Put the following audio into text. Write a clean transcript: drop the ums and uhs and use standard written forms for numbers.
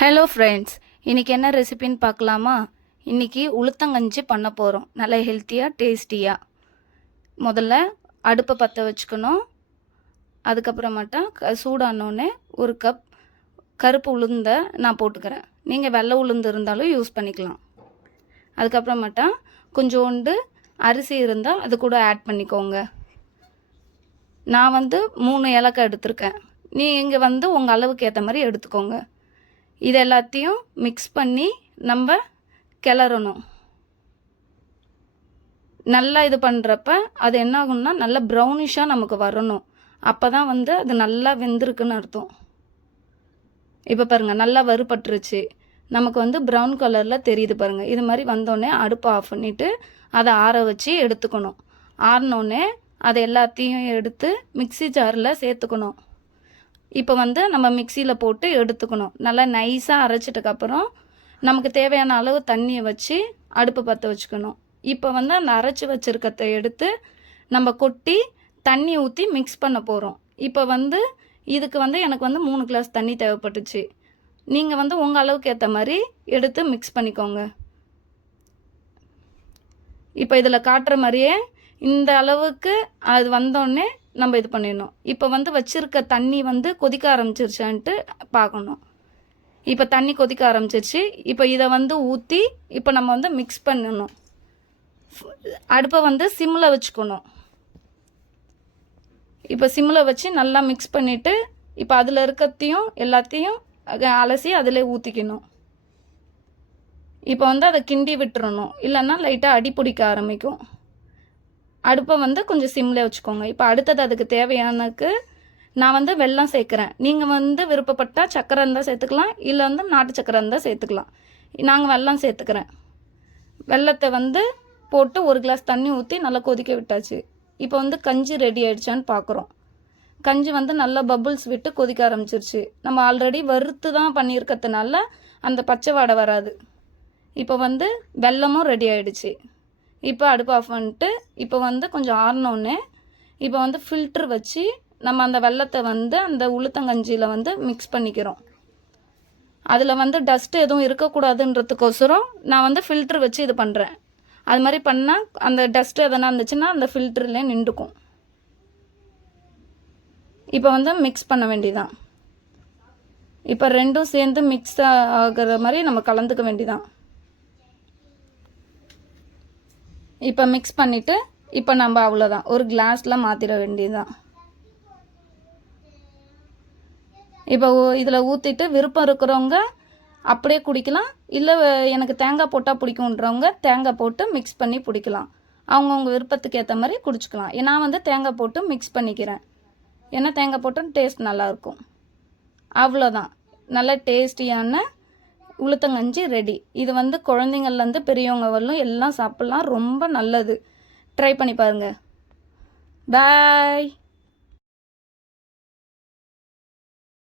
Hello friends, இன்றைக்கி என்ன ரெசிபின்னு பார்க்கலாமா? இன்றைக்கி உளுத்தங்கஞ்சி பண்ண போகிறோம். நல்லா ஹெல்த்தியாக டேஸ்டியாக. முதல்ல அடுப்பை பற்ற வச்சுக்கணும். அதுக்கப்புறமாட்டா சூடானோடனே ஒரு கப் கருப்பு உளுந்தை நான் போட்டுக்கிறேன். நீங்கள் வெள்ளை உளுந்து இருந்தாலும் யூஸ் பண்ணிக்கலாம். அதுக்கப்புறமாட்டா கொஞ்சோண்டு அரிசி இருந்தால் அது கூட ஆட் பண்ணிக்கோங்க. நான் 3 ஏலக்காய் எடுத்திருக்கேன். நீங்கள் உங்கள் அளவுக்கு ஏற்ற மாதிரி எடுத்துக்கோங்க. இது எல்லாத்தையும் மிக்ஸ் பண்ணி நம்ம கிளறணும். நல்லா இது பண்ணுறப்ப அது என்ன ஆகும்னா நல்லா ப்ரௌனிஷாக நமக்கு வரணும். அப்போ தான் அது நல்லா வெந்திருக்குன்னு அர்த்தம். இப்போ பாருங்கள், நல்லா வறுபட்டுருச்சு. நமக்கு ப்ரௌன் கலரில் தெரியுது பாருங்கள். இது மாதிரி வந்தோடனே அடுப்பை ஆஃப் பண்ணிவிட்டு அதை ஆற வச்சு எடுத்துக்கணும். ஆறினோடனே அதை எல்லாத்தையும் எடுத்து மிக்ஸி ஜாரில் சேர்த்துக்கணும். இப்போ நம்ம மிக்சியில் போட்டு எடுத்துக்கணும். நல்லா நைஸாக அரைச்சிட்டுக்கப்புறம் நமக்கு தேவையான அளவு தண்ணியை வச்சு அடுப்பு பற்ற வச்சுக்கணும். இப்போ அந்த அரைச்சி வச்சுருக்கத்தை எடுத்து நம்ம கொட்டி தண்ணி ஊற்றி மிக்ஸ் பண்ண போகிறோம். இப்போ இதுக்கு எனக்கு 3 கிளாஸ் தண்ணி தேவைப்பட்டுச்சு. நீங்கள் உங்கள் அளவுக்கு ஏற்ற மாதிரி எடுத்து மிக்ஸ் பண்ணிக்கோங்க. இப்போ இதில் காட்டுற மாதிரியே இந்த அளவுக்கு அது வந்தோடனே நம்ம இது பண்ணிடணும். இப்போ வச்சுருக்க தண்ணி கொதிக்க ஆரம்பிச்சிருச்சான்ட்டு பார்க்கணும். இப்போ தண்ணி கொதிக்க ஆரம்பிச்சிருச்சு. இப்போ இதை ஊற்றி இப்போ நம்ம மிக்ஸ் பண்ணணும். அடுப்பை சிம்மில் வச்சுக்கணும். இப்போ சிம்மில் வச்சு நல்லா மிக்ஸ் பண்ணிவிட்டு இப்போ அதில் இருக்கிறதையும் எல்லாத்தையும் அலசி அதில் ஊற்றிக்கணும். இப்போ அதை கிண்டி விட்டுறணும். இல்லைன்னா லைட்டாக அடி பிடிக்க ஆரம்பிக்கும். அடுப்பை கொஞ்சம் சிம்மில் வச்சுக்கோங்க. இப்போ அடுத்தது அதுக்கு தேவையானக்கு நான் வெல்லம் சேர்க்குறேன். நீங்கள் விருப்பப்பட்டால் சக்கரை இருந்தால் சேர்த்துக்கலாம், இல்லை நாட்டு சக்கரை இருந்தால் சேர்த்துக்கலாம். நாங்கள் வெல்லம் சேர்த்துக்கிறேன். வெல்லத்தை போட்டு 1 கிளாஸ் தண்ணி ஊற்றி நல்லா கொதிக்க விட்டாச்சு. இப்போ கஞ்சி ரெடி ஆகிடுச்சான்னு பார்க்குறோம். கஞ்சி நல்லா பபுள்ஸ் விட்டு கொதிக்க ஆரம்பிச்சிருச்சு. நம்ம ஆல்ரெடி வறுத்து தான் பண்ணியிருக்கிறதுனால அந்த பச்சை வாடை வராது. இப்போ வெல்லமும் ரெடி ஆகிடுச்சு. இப்போ அடுப்பு ஆஃப் பண்ணிட்டு இப்போ கொஞ்சம் ஆறினோடனே இப்போ ஃபில்ட்ரு வச்சு நம்ம அந்த வெல்லத்தை அந்த உளுத்தங்கஞ்சியில் மிக்ஸ் பண்ணிக்கிறோம். அதில் டஸ்ட்டு எதுவும் இருக்கக்கூடாதுன்றதுக்கோசரம் நான் ஃபில்ட்ரு வச்சு இது பண்ணுறேன். அது மாதிரி பண்ணால் அந்த டஸ்ட்டு எதனா இருந்துச்சுன்னா அந்த ஃபில்ட்ருலேயே நின்றுக்கும். இப்போ மிக்ஸ் பண்ண வேண்டியதான். இப்போ ரெண்டும் சேர்ந்து மிக்ஸ் ஆகிற மாதிரி நம்ம கலந்துக்க வேண்டியதான். இப்போ மிக்ஸ் பண்ணிவிட்டு இப்போ நம்ம அவ்வளோதான், ஒரு கிளாஸில் மாற்றிட வேண்டியதுதான். இப்போ இதில் ஊற்றிட்டு விருப்பம் இருக்கிறவங்க அப்படியே குடிக்கலாம், இல்லை எனக்கு தேங்காய் போட்டால் பிடிக்குன்றவங்க தேங்காய் போட்டு மிக்ஸ் பண்ணி பிடிக்கலாம். அவங்கவுங்க விருப்பத்துக்கு ஏற்ற மாதிரி குடிச்சிக்கலாம். நான் தேங்காய் போட்டு மிக்ஸ் பண்ணிக்கிறேன். ஏன்னா தேங்காய் போட்டு டேஸ்ட் நல்லாயிருக்கும். அவ்வளோதான், நல்ல டேஸ்டியான உளுத்தங்கஞ்சி ரெடி. இது குழந்தைங்கள்லேருந்து பெரியவங்க வரலும் எல்லாம் சாப்பிட்லாம். ரொம்ப நல்லது. ட்ரை பண்ணி பாருங்கள். பாய்.